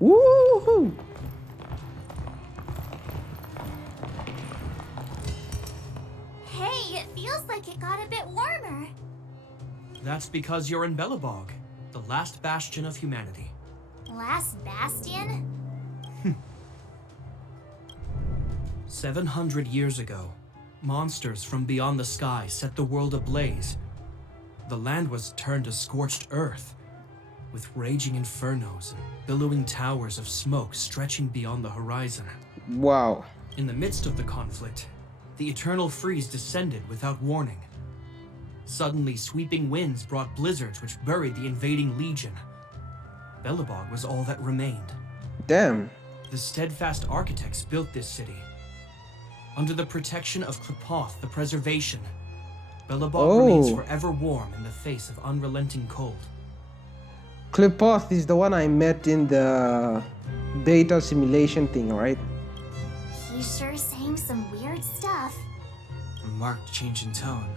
Woohoo! Hey, it feels like it got a bit warmer. That's because you're in Belobog, the last bastion of humanity. Last bastion? 700 years ago, monsters from beyond the sky set the world ablaze. The land was turned to scorched earth, with raging infernos and billowing towers of smoke stretching beyond the horizon. Wow. In the midst of the conflict, the eternal freeze descended without warning. Suddenly, sweeping winds brought blizzards which buried the invading legion. Belobog was all that remained. Damn. The steadfast architects built this city. Under the protection of Klepoth, the Preservation, Belobog remains forever warm in the face of unrelenting cold. Klepoth is the one I met in the beta simulation thing, right? He's sure saying some weird stuff. A marked change in tone.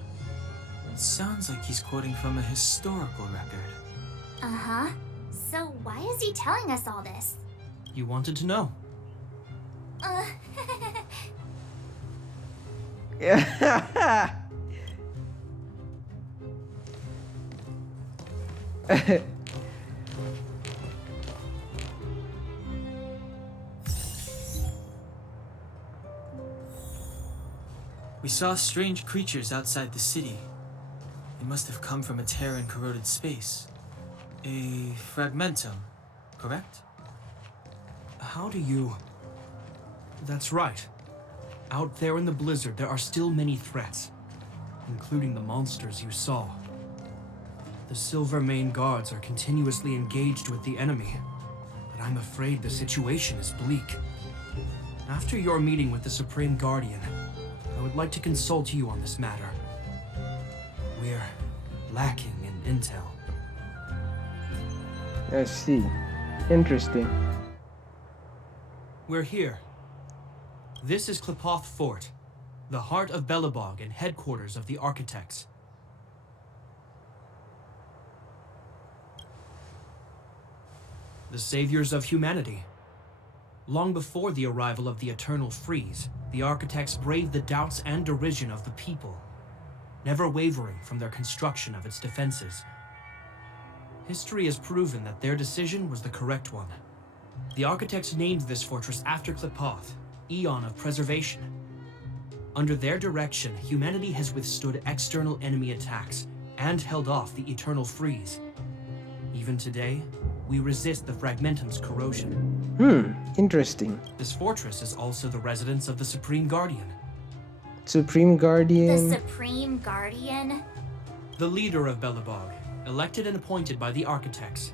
It sounds like he's quoting from a historical record. Uh-huh. So why is he telling us all this? You wanted to know. Uh... Yeah. We saw strange creatures outside the city. They must have come from a tear in corroded space. A fragmentum, correct? How do you... That's right. Out there in the blizzard, there are still many threats, including the monsters you saw. The Silvermane guards are continuously engaged with the enemy, but I'm afraid the situation is bleak. After your meeting with the Supreme Guardian, I would like to consult you on this matter. We're lacking in intel. I see. Interesting. We're here. This is Klepoth Fort, the heart of Belobog and headquarters of the Architects. The saviors of humanity. Long before the arrival of the Eternal Freeze, the Architects braved the doubts and derision of the people, never wavering from their construction of its defenses. History has proven that their decision was the correct one. The Architects named this fortress after Klepoth, Eon of Preservation. Under their direction, humanity has withstood external enemy attacks and held off the Eternal Freeze. Even today, we resist the Fragmentum's corrosion. Interesting. This fortress is also the residence of the Supreme Guardian. Supreme Guardian. The Supreme Guardian? The leader of Belobog, elected and appointed by the Architects.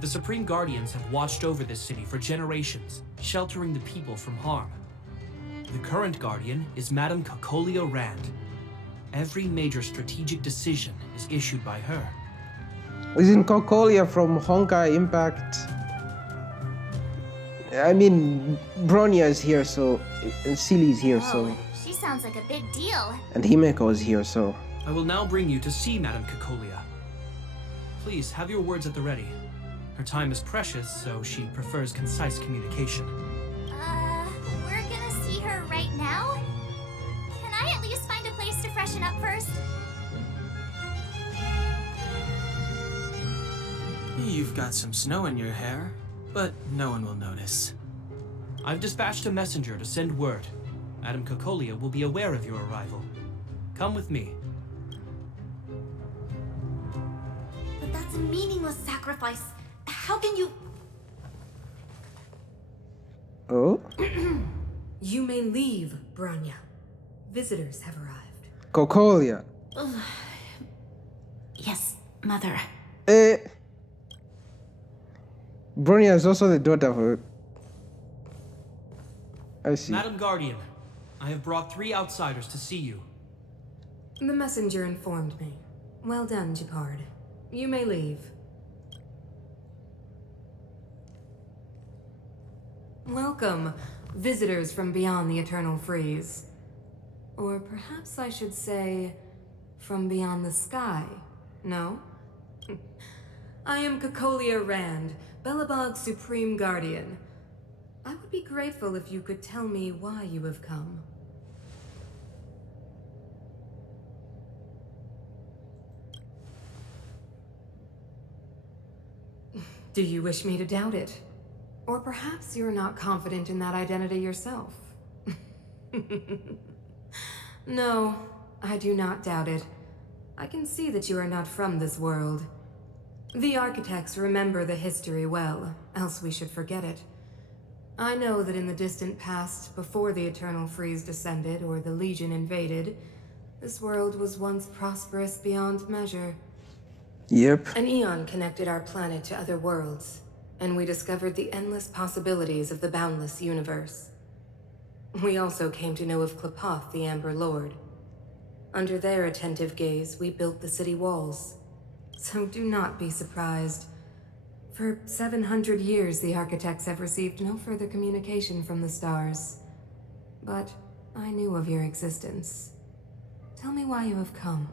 The Supreme Guardians have watched over this city for generations, sheltering the people from harm. The current Guardian is Madame Cocolia Rand. Every major strategic decision is issued by her. Isn't Cocolia from Honkai Impact? I mean, Bronya is here, so... And Silly's here, so... She sounds like a big deal. And Himeko is here, so... I will now bring you to see Madame Cocolia. Please, have your words at the ready. Her time is precious, so she prefers concise communication. We're gonna see her right now? Can I at least find a place to freshen up first? You've got some snow in your hair, but no one will notice. I've dispatched a messenger to send word. Madame Cocolia will be aware of your arrival. Come with me. But that's a meaningless sacrifice. How can you... Oh? You may leave, Bronya. Visitors have arrived. Cocolia. Yes, Mother. Bronya is also the daughter of her. I see. Madam Guardian, I have brought 3 outsiders to see you. The messenger informed me. Well done, Gepard. You may leave. Welcome, visitors from beyond the Eternal Freeze. Or perhaps I should say, from beyond the sky, no? I am Cocolia Rand, Belobog's Supreme Guardian. I would be grateful if you could tell me why you have come. Do you wish me to doubt it? Or perhaps you're not confident in that identity yourself? No, I do not doubt it. I can see that you are not from this world. The architects remember the history well, else we should forget it. I know that in the distant past, before the Eternal Freeze descended or the Legion invaded, this world was once prosperous beyond measure. Yep. An eon connected our planet to other worlds, and we discovered the endless possibilities of the boundless universe. We also came to know of Klapoth, the Amber Lord. Under their attentive gaze, we built the city walls. So do not be surprised. For 700 years, the architects have received no further communication from the stars. But I knew of your existence. Tell me why you have come.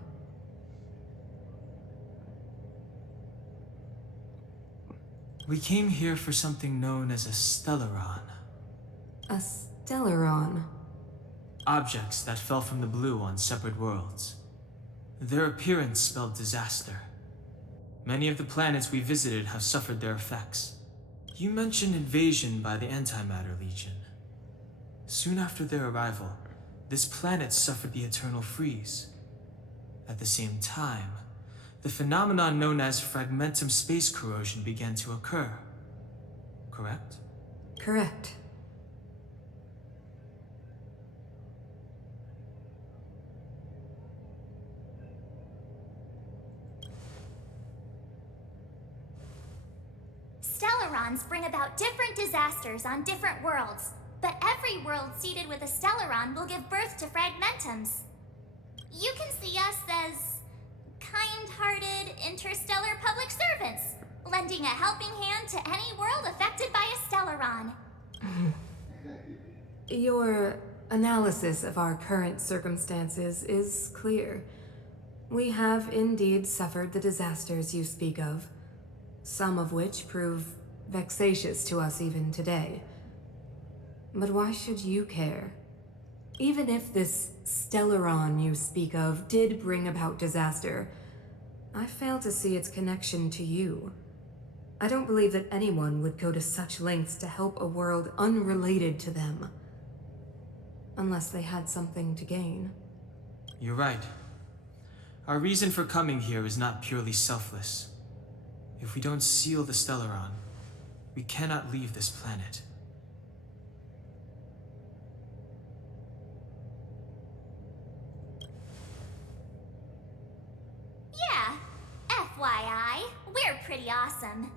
We came here for something known as a Stellaron. A Stellaron. Objects that fell from the blue on separate worlds. Their appearance spelled disaster. Many of the planets we visited have suffered their effects. You mentioned invasion by the Antimatter Legion. Soon after their arrival, this planet suffered the Eternal Freeze. At the same time, the phenomenon known as fragmentum space corrosion began to occur. Correct? Correct. Stellarons bring about different disasters on different worlds, but every world seeded with a Stellaron will give birth to fragmentums. You can see us as kind-hearted interstellar public servants, lending a helping hand to any world affected by a Stellaron. Your analysis of our current circumstances is clear. We have indeed suffered the disasters you speak of, some of which prove vexatious to us even today. But why should you care? Even if this Stellaron you speak of did bring about disaster, I fail to see its connection to you. I don't believe that anyone would go to such lengths to help a world unrelated to them. Unless they had something to gain. You're right. Our reason for coming here is not purely selfless. If we don't seal the Stellaron, we cannot leave this planet. Yeah, FYI, we're pretty awesome.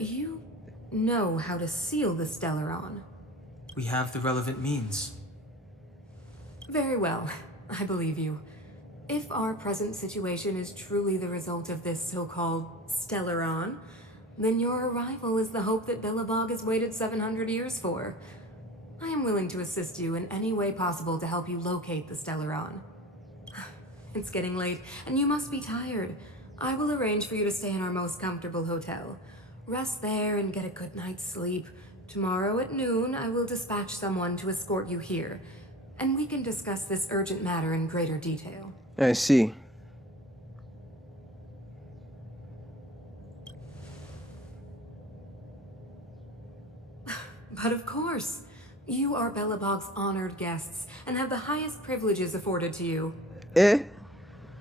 You know how to seal the Stellaron. We have the relevant means. Very well, I believe you. If our present situation is truly the result of this so-called Stellaron, then your arrival is the hope that Belobog has waited 700 years for. I am willing to assist you in any way possible to help you locate the Stellaron. It's getting late, and you must be tired. I will arrange for you to stay in our most comfortable hotel. Rest there and get a good night's sleep. Tomorrow at noon, I will dispatch someone to escort you here, and we can discuss this urgent matter in greater detail. I see. But of course, you are Belobog's honored guests and have the highest privileges afforded to you. Eh?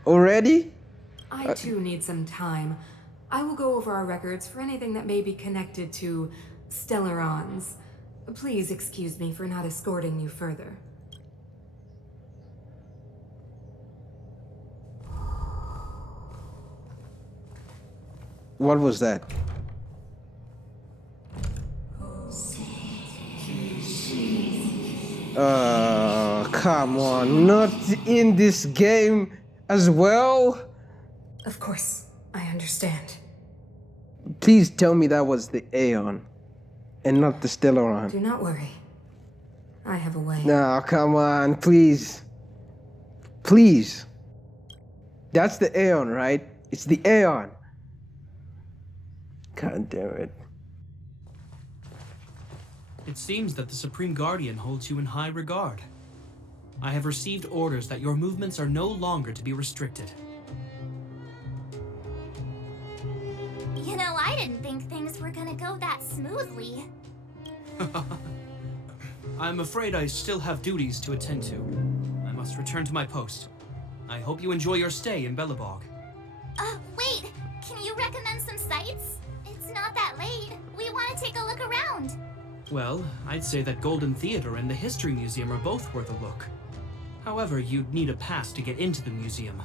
Already? I too need some time. I will go over our records for anything that may be connected to Stellarons. Please excuse me for not escorting you further. What was that? Come on, not in this game as well? Of course, I understand. Please tell me that was the Aeon and not the Stellaron. Do not worry. I have a way. No, come on, please. Please. That's the Aeon, right? It's the Aeon. God damn it. It seems that the Supreme Guardian holds you in high regard. I have received orders that your movements are no longer to be restricted. You know, I didn't think things were gonna go that smoothly. I'm afraid I still have duties to attend to. I must return to my post. I hope you enjoy your stay in Belobog. Wait! Can you recommend some sites? It's not that late. We want to take a look around. Well, I'd say that Golden Theater and the History Museum are both worth a look. However, you'd need a pass to get into the museum.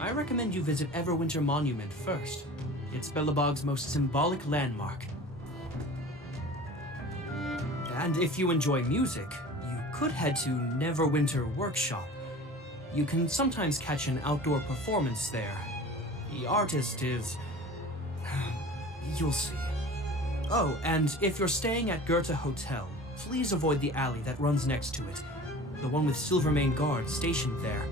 I recommend you visit Everwinter Monument first. It's Belobog's most symbolic landmark. And if you enjoy music, you could head to Neverwinter Workshop. You can sometimes catch an outdoor performance there. The artist is... you'll see. Oh, and if you're staying at Goethe Hotel, please avoid the alley that runs next to it. The one with Silvermane guards stationed there.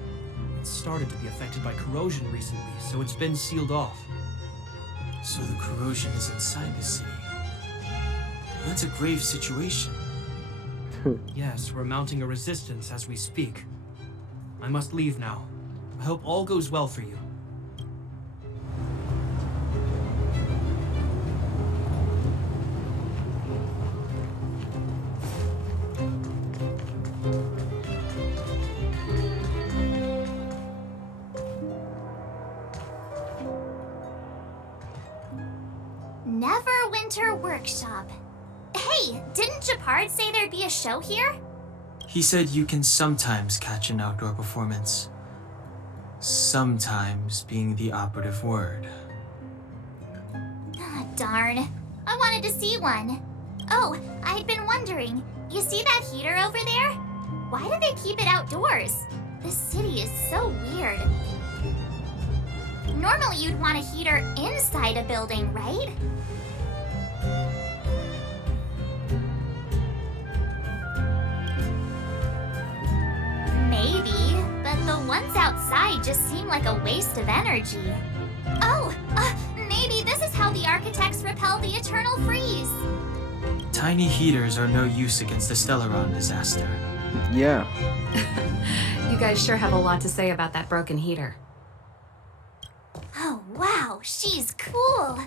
It's started to be affected by corrosion recently, so it's been sealed off. So the corrosion is inside the city. That's a grave situation. Yes, we're mounting a resistance as we speak. I must leave now. I hope all goes well for you. Neverwinter Workshop. Hey, didn't Japard say there'd be a show here? He said you can sometimes catch an outdoor performance. Sometimes being the operative word. Ah, darn. I wanted to see one. Oh, I'd been wondering. You see that heater over there? Why do they keep it outdoors? This city is so weird. Normally you'd want a heater inside a building, right? Maybe, but the ones outside just seem like a waste of energy. Oh, maybe this is how the architects repel the eternal freeze. Tiny heaters are no use against the Stellaron disaster. Yeah. You guys sure have a lot to say about that broken heater. Oh, wow, she's cool.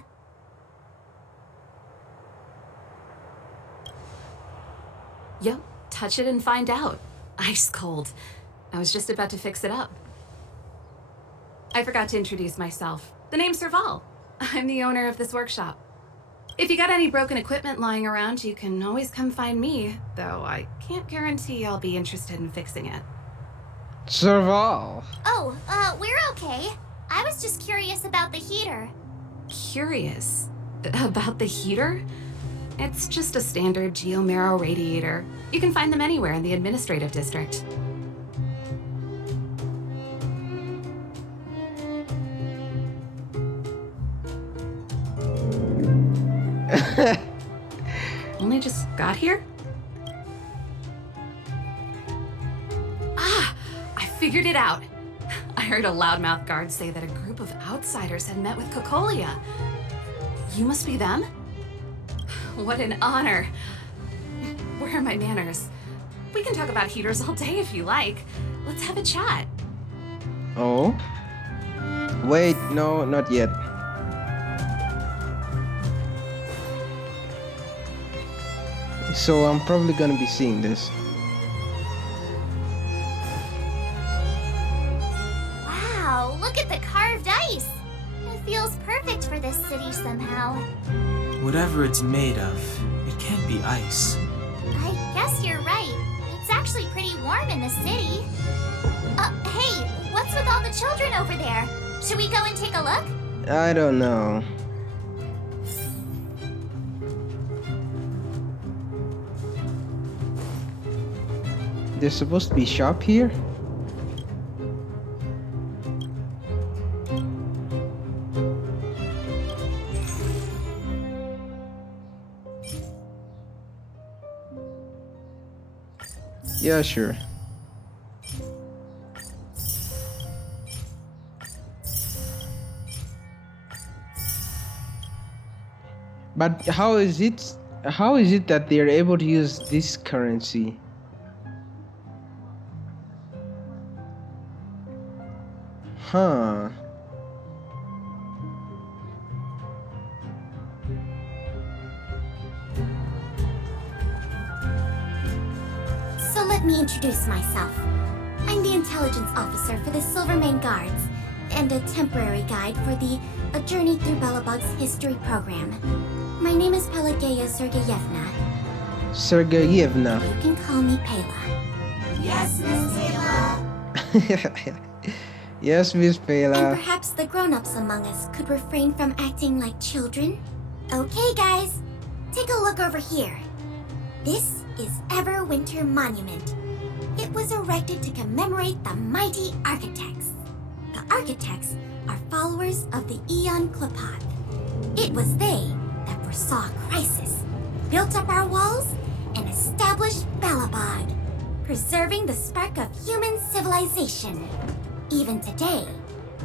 Yep, touch it and find out. Ice cold. I was just about to fix it up. I forgot to introduce myself. The name's Serval. I'm the owner of this workshop. If you got any broken equipment lying around, you can always come find me, though I can't guarantee I'll be interested in fixing it. Serval. Oh, we're okay. I was just curious about the heater. Curious? About the heater? It's just a standard geomarrow radiator. You can find them anywhere in the administrative district. Only just got here? Ah! I figured it out. I heard a loudmouth guard say that a group of outsiders had met with Cocolia. You must be them? What an honor. Where are my manners? We can talk about heaters all day if you like. Let's have a chat. Oh? Wait, no, not yet. So I'm probably gonna be seeing this. Wow, look at the carved ice. It feels perfect for this city somehow. Whatever it's made of, it can't be ice. I guess you're right. It's actually pretty warm in the city. Hey, what's with all the children over there? Should we go and take a look? I don't know. There's supposed to be a shop here? Yeah, sure. But how is it? How is it that they're able to use this currency? Huh. So let me introduce myself. I'm the intelligence officer for the Silvermane Guards, and a temporary guide for the A Journey Through Belobog's history program. My name is Pelageya Sergeyevna. Sergeyevna. You can call me Pela. Yes, Miss Pela. Yes, Miss And Pela. perhaps the grown-ups among us could refrain from acting like children? Okay, guys, take a look over here. This is Everwinter Monument. It was erected to commemorate the mighty architects. The architects are followers of the Aeon Klapath. It was they that foresaw crisis, built up our walls, and established Belobog, preserving the spark of human civilization. Even today,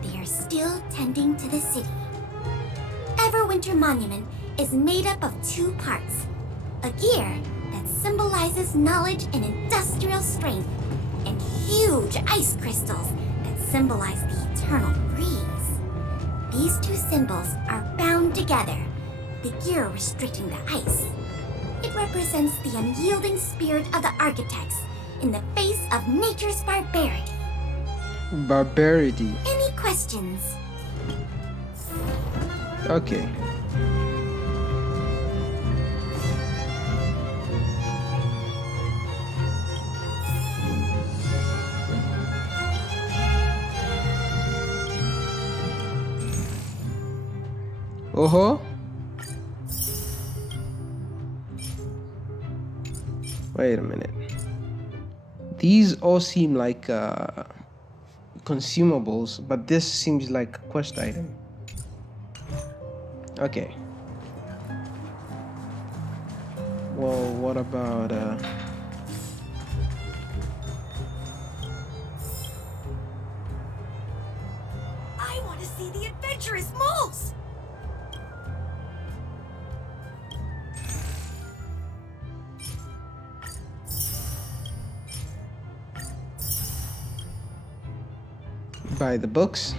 they are still tending to the city. Everwinter Monument is made up of 2 parts. A gear that symbolizes knowledge and industrial strength, and huge ice crystals that symbolize the eternal breeze. These 2 symbols are bound together, the gear restricting the ice. It represents the unyielding spirit of the architects in the face of nature's barbarity. Barbarity. Any questions? Okay. Oh. Wait a minute. These all seem like consumables, but this seems like a quest item. Okay. Well, what about I want to see the adventurous moles! buy the books?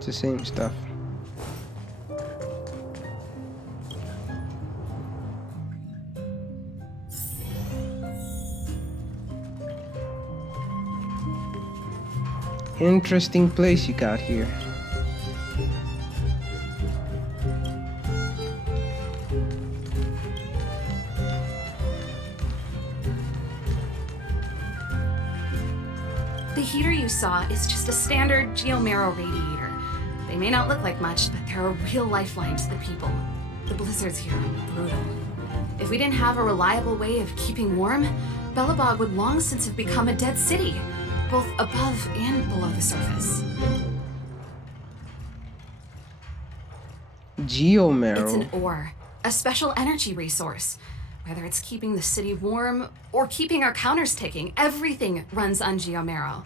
It's the same stuff. Interesting place you got here. The heater you saw is just a standard geomarrow radiator. They may not look like much, but they're a real lifeline to the people. The blizzards here are brutal. If we didn't have a reliable way of keeping warm, Belobog would long since have become a dead city, both above and below the surface. Geomarrow. It's an ore, a special energy resource. Whether it's keeping the city warm or keeping our counters ticking, everything runs on geomarrow.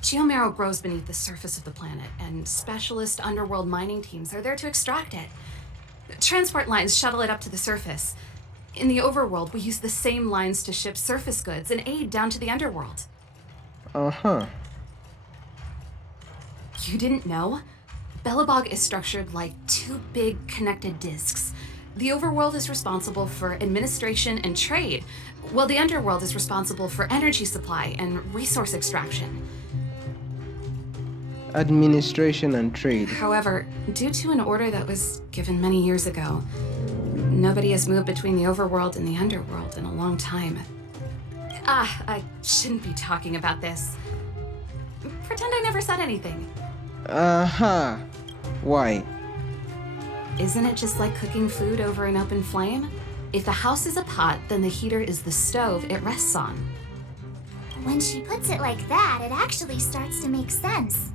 Geomarrow grows beneath the surface of the planet, and specialist underworld mining teams are there to extract it. Transport lines shuttle it up to the surface. In the overworld, we use the same lines to ship surface goods and aid down to the underworld. Uh-huh. You didn't know? Belobog is structured like two big connected disks. The overworld is responsible for administration and trade, while the underworld is responsible for energy supply and resource extraction. Administration and trade. However, due to an order that was given many years ago, nobody has moved between the overworld and the underworld in a long time. I shouldn't be talking about this. Pretend I never said anything. Uh-huh. Why? Isn't it just like cooking food over an open flame? If the house is a pot, then the heater is the stove it rests on. When she puts it like that, it actually starts to make sense.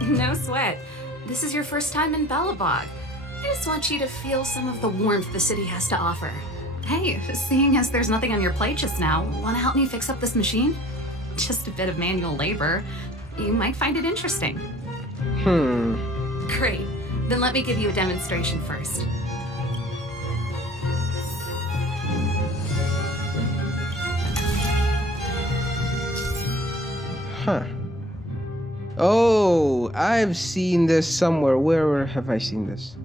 No sweat. This is your first time in Bellabog. I just want you to feel some of the warmth the city has to offer. Hey, seeing as there's nothing on your plate just now, want to help me fix up this machine? Just a bit of manual labor. You might find it interesting. Great. Then let me give you a demonstration first. Huh. Oh, I've seen this somewhere. Where have I seen this?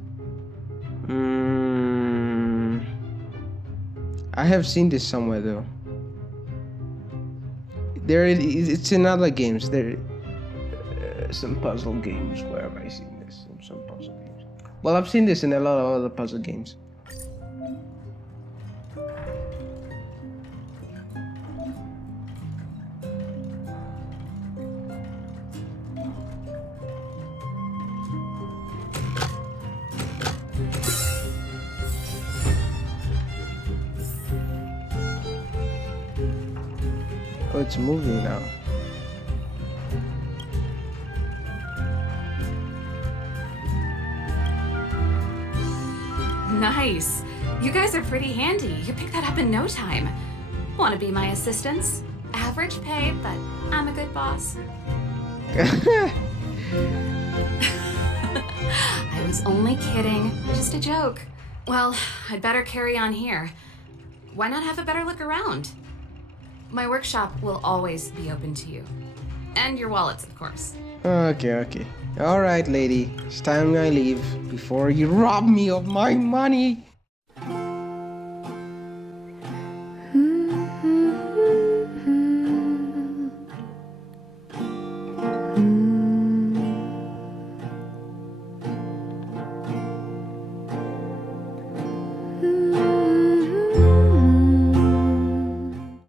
I have seen this somewhere though. It's in other games. There, some puzzle games. Where have I seen this? In some puzzle games. Well, I've seen this in a lot of other puzzle games. Oh, it's moving now. Nice. You guys are pretty handy. You picked that up in no time. Want to be my assistants? Average pay, but I'm a good boss. I was only kidding. Just a joke. Well, I'd better carry on here. Why not have a better look around? My workshop will always be open to you. And your wallets, of course. Okay. Alright, lady. It's time I leave before you rob me of my money.